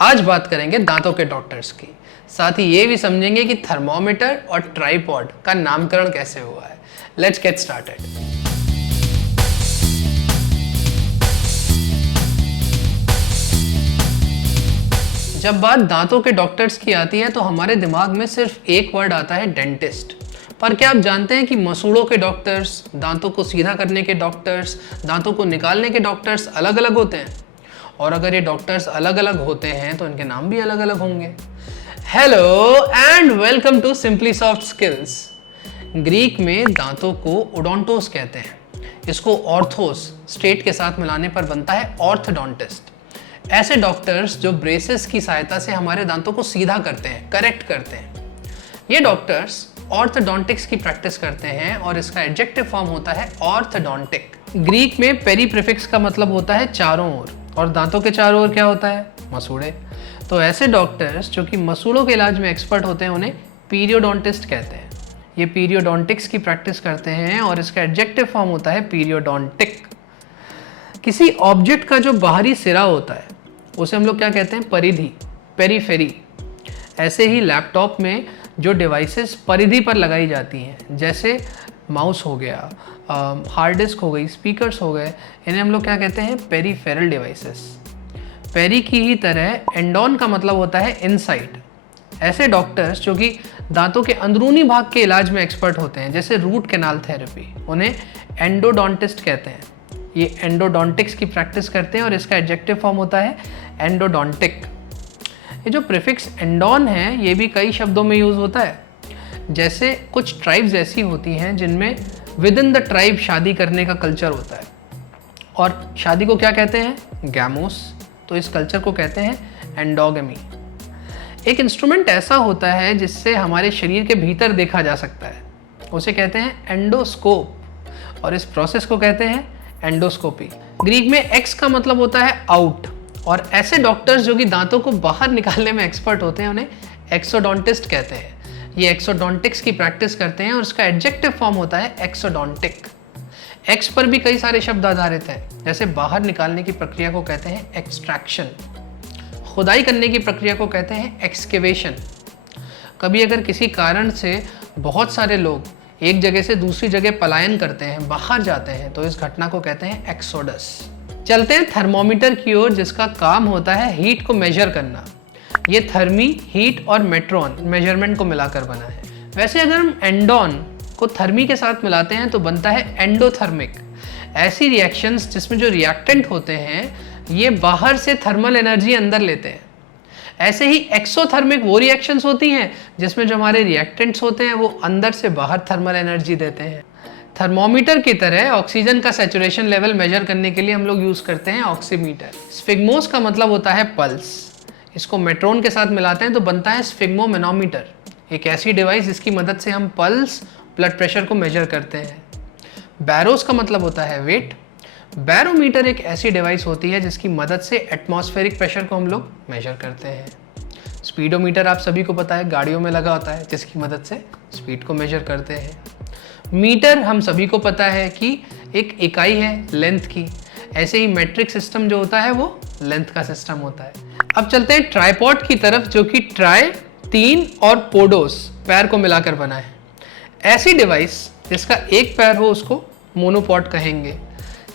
आज बात करेंगे दांतों के डॉक्टर्स की, साथ ही ये भी समझेंगे कि थर्मोमीटर और ट्राइपॉड का नामकरण कैसे हुआ है। Let's get started. जब बात दांतों के डॉक्टर्स की आती है तो हमारे दिमाग में सिर्फ एक वर्ड आता है, डेंटिस्ट। पर क्या आप जानते हैं कि मसूड़ों के डॉक्टर्स, दांतों को सीधा करने के डॉक्टर्स, दांतों को निकालने के डॉक्टर्स अलग अलग होते हैं? और अगर ये डॉक्टर्स अलग अलग होते हैं तो इनके नाम भी अलग अलग होंगे। Hello and welcome to simply soft skills. Greek में दांतों को ओडोंटोस कहते हैं। इसको ऑर्थोस स्टेट के साथ मिलाने पर बनता है ऑर्थोडोंटिस्ट। ऐसे डॉक्टर्स जो ब्रेसेस की सहायता से हमारे दांतों को सीधा करते हैं, करेक्ट करते हैं। ये डॉक्टर्स ऑर्थोडोंटिक्स की प्रैक्टिस करते हैं और इसका एडजेक्टिव फॉर्म होता है ऑर्थोडोंटिक। ग्रीक में पेरी प्रीफिक्स का मतलब होता है चारों ओर, और दांतों के चारों ओर क्या होता है? मसूड़े। तो ऐसे डॉक्टर्स जो कि मसूड़ों के इलाज में एक्सपर्ट होते हैं उन्हें पीरियोडोंटिस्ट कहते हैं। ये पीरियोडोंटिक्स की प्रैक्टिस करते हैं और इसका एडजेक्टिव फॉर्म होता है पीरियोडोंटिक। किसी ऑब्जेक्ट का जो बाहरी सिरा होता है उसे हम लोग क्या कहते हैं? परिधि, पेरीफेरी। ऐसे ही लैपटॉप में जो डिवाइसेस परिधि पर लगाई जाती हैं, जैसे माउस हो गया, हार्ड डिस्क हो गई, स्पीकर्स हो गए, इन्हें हम लोग क्या कहते हैं? Peripheral devices. पेरी की ही तरह एंडोन का मतलब होता है इनसाइड। ऐसे डॉक्टर्स जो कि दांतों के अंदरूनी भाग के इलाज में एक्सपर्ट होते हैं, जैसे रूट कैनाल थेरेपी, उन्हें एंडोडोंटिस्ट कहते हैं। ये एंडोडोंटिक्स की प्रैक्टिस करते हैं और इसका एडजेक्टिव फॉर्म होता है एंडोडोंटिक। ये जो प्रीफिक्स एंडोन है ये भी कई शब्दों में यूज होता है। जैसे कुछ ट्राइब्स ऐसी होती हैं जिनमें विद इन द ट्राइब शादी करने का कल्चर होता है, और शादी को क्या कहते हैं? गैमोस। तो इस कल्चर को कहते हैं एंडोगमी। एक इंस्ट्रूमेंट ऐसा होता है जिससे हमारे शरीर के भीतर देखा जा सकता है, उसे कहते हैं एंडोस्कोप, और इस प्रोसेस को कहते हैं एंडोस्कोपी। ग्रीक में एक्स का मतलब होता है आउट, और ऐसे डॉक्टर्स जो कि दांतों को बाहर निकालने में एक्सपर्ट होते हैं उन्हें एक्सोडोंटिस्ट कहते हैं। ये एक्सोडोंटिक्स की प्रैक्टिस करते हैं और उसका एडजेक्टिव फॉर्म होता है एक्सोडोंटिक। एक्स पर भी कई सारे शब्द आधारित हैं, जैसे बाहर निकालने की प्रक्रिया को कहते हैं एक्सट्रैक्शन, खुदाई करने की प्रक्रिया को कहते हैं एक्सकेवेशन। कभी अगर किसी कारण से बहुत सारे लोग एक जगह से दूसरी जगह पलायन करते हैं, बाहर जाते हैं, तो इस घटना को कहते हैं एक्सोडस। चलते हैं थर्मोमीटर की ओर, जिसका काम होता है हीट को मेजर करना। ये थर्मी, हीट और मेट्रॉन मेजरमेंट को मिलाकर बना है। वैसे अगर हम एंडोन को थर्मी के साथ मिलाते हैं तो बनता है एंडोथर्मिक। ऐसी रिएक्शंस जिसमें जो रिएक्टेंट होते हैं ये बाहर से थर्मल एनर्जी अंदर लेते हैं। ऐसे ही एक्सोथर्मिक वो रिएक्शंस होती हैं जिसमें जो हमारे रिएक्टेंट्स होते हैं वो अंदर से बाहर थर्मल एनर्जी देते हैं। थर्मोमीटर की तरह ऑक्सीजन का सैचुरेशन लेवल मेजर करने के लिए हम लोग यूज करते हैं ऑक्सीमीटर। स्फिग्मोस का मतलब होता है पल्स। इसको मेट्रोन के साथ मिलाते हैं तो बनता है स्फिग्मोमेनोमीटर, एक ऐसी डिवाइस जिसकी मदद से हम पल्स, ब्लड प्रेशर को मेजर करते हैं। बैरोस का मतलब होता है वेट। बैरोमीटर एक ऐसी डिवाइस होती है जिसकी मदद से एटमॉस्फेरिक प्रेशर को हम लोग मेजर करते हैं। स्पीडोमीटर आप सभी को पता है, गाड़ियों में लगा होता है, जिसकी मदद से स्पीड को मेजर करते हैं। मीटर हम सभी को पता है कि एक इकाई है लेंथ की। ऐसे ही मेट्रिक सिस्टम जो होता है वो लेंथ का सिस्टम होता है। अब चलते हैं ट्राइपॉड की तरफ, जो कि ट्राई, तीन, और पोडोस, पैर को मिलाकर बना है। ऐसी डिवाइस जिसका एक पैर हो उसको मोनोपॉड कहेंगे।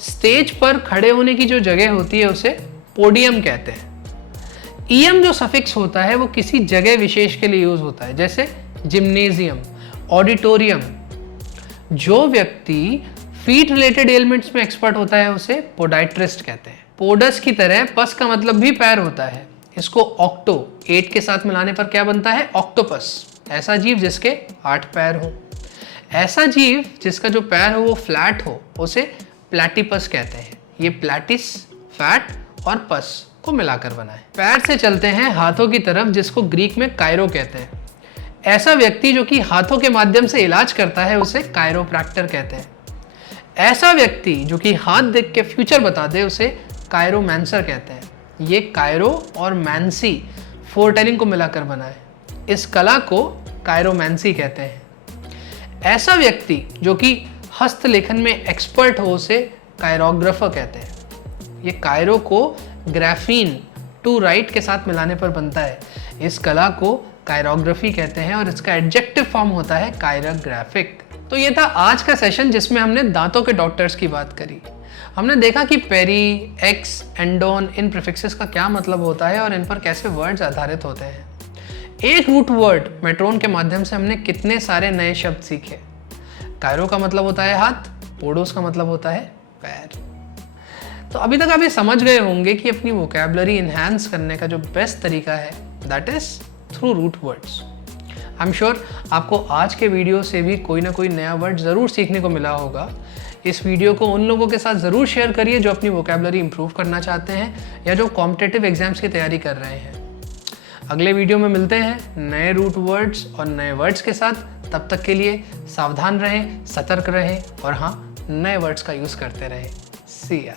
स्टेज पर खड़े होने की जो जगह होती है उसे पोडियम कहते हैं। ईएम जो सफिक्स होता है वो किसी जगह विशेष के लिए यूज होता है, जैसे जिम्नेजियम, ऑडिटोरियम। जो व्यक्ति फीट रिलेटेड एलिमेंट्स में एक्सपर्ट होता है उसे पोडाइट्रिस्ट कहते हैं। पोडस की तरह पस का मतलब भी पैर होता है। इसको ऑक्टो, 8 के साथ मिलाने पर क्या बनता है? ऑक्टोपस। ऐसा जीव जिसके 8 पैर हो। ऐसा जीव जिसका जो पैर हो वो फ्लैट हो उसे प्लैटिपस कहते हैं। ये प्लैटिस, फैट और पस को मिलाकर बना है। पैर से चलते हैं हाथों की तरफ, जिसको ग्रीक में कायरो कहते हैं। ऐसा व्यक्ति जो कि हाथों के माध्यम से इलाज करता है उसे कायरोप्रैक्टर कहते हैं। ऐसा व्यक्ति जो कि हाथ देख के फ्यूचर बता दे उसे कायरोमैंसर कहते हैं। ये कायरो और मैंसी फोरटेलिंग को मिलाकर बना है। इस कला को कायरोमैंसी कहते हैं। ऐसा व्यक्ति जो कि हस्तलेखन में एक्सपर्ट हो उसे कायरोग्राफर कहते हैं। ये कायरो को ग्राफीन टू राइट के साथ मिलाने पर बनता है। इस कला को कायरोग्राफी कहते हैं और इसका एडजेक्टिव फॉर्म होता है कायरोग्राफिक। तो ये था आज का सेशन जिसमें हमने दांतों के डॉक्टर्स की बात करी। हमने देखा कि पेरी, एक्स, एंडोन इन प्रीफिक्सेस का क्या मतलब होता है और इन पर कैसे वर्ड्स आधारित होते हैं। एक रूट वर्ड मेट्रोन के माध्यम से हमने कितने सारे नए शब्द सीखे। कायरो का मतलब होता है हाथ, पोडोस का मतलब होता है पैर। तो अभी तक आप ये समझ गए होंगे कि अपनी वोकैबुलरी इन्हांस करने का जो बेस्ट तरीका है that is through root words. I am sure आपको आज के वीडियो से भी कोई ना कोई नया वर्ड ज़रूर सीखने को मिला होगा। इस वीडियो को उन लोगों के साथ ज़रूर शेयर करिए जो अपनी वोकैबुलरी इंप्रूव करना चाहते हैं या जो कॉम्पिटिटिव एग्जाम्स की तैयारी कर रहे हैं। अगले वीडियो में मिलते हैं नए रूट वर्ड्स और नए वर्ड्स के साथ। तब तक के लिए सावधान रहें, सतर्क रहें और हाँ, नए वर्ड्स का यूज़ करते रहें। सी या।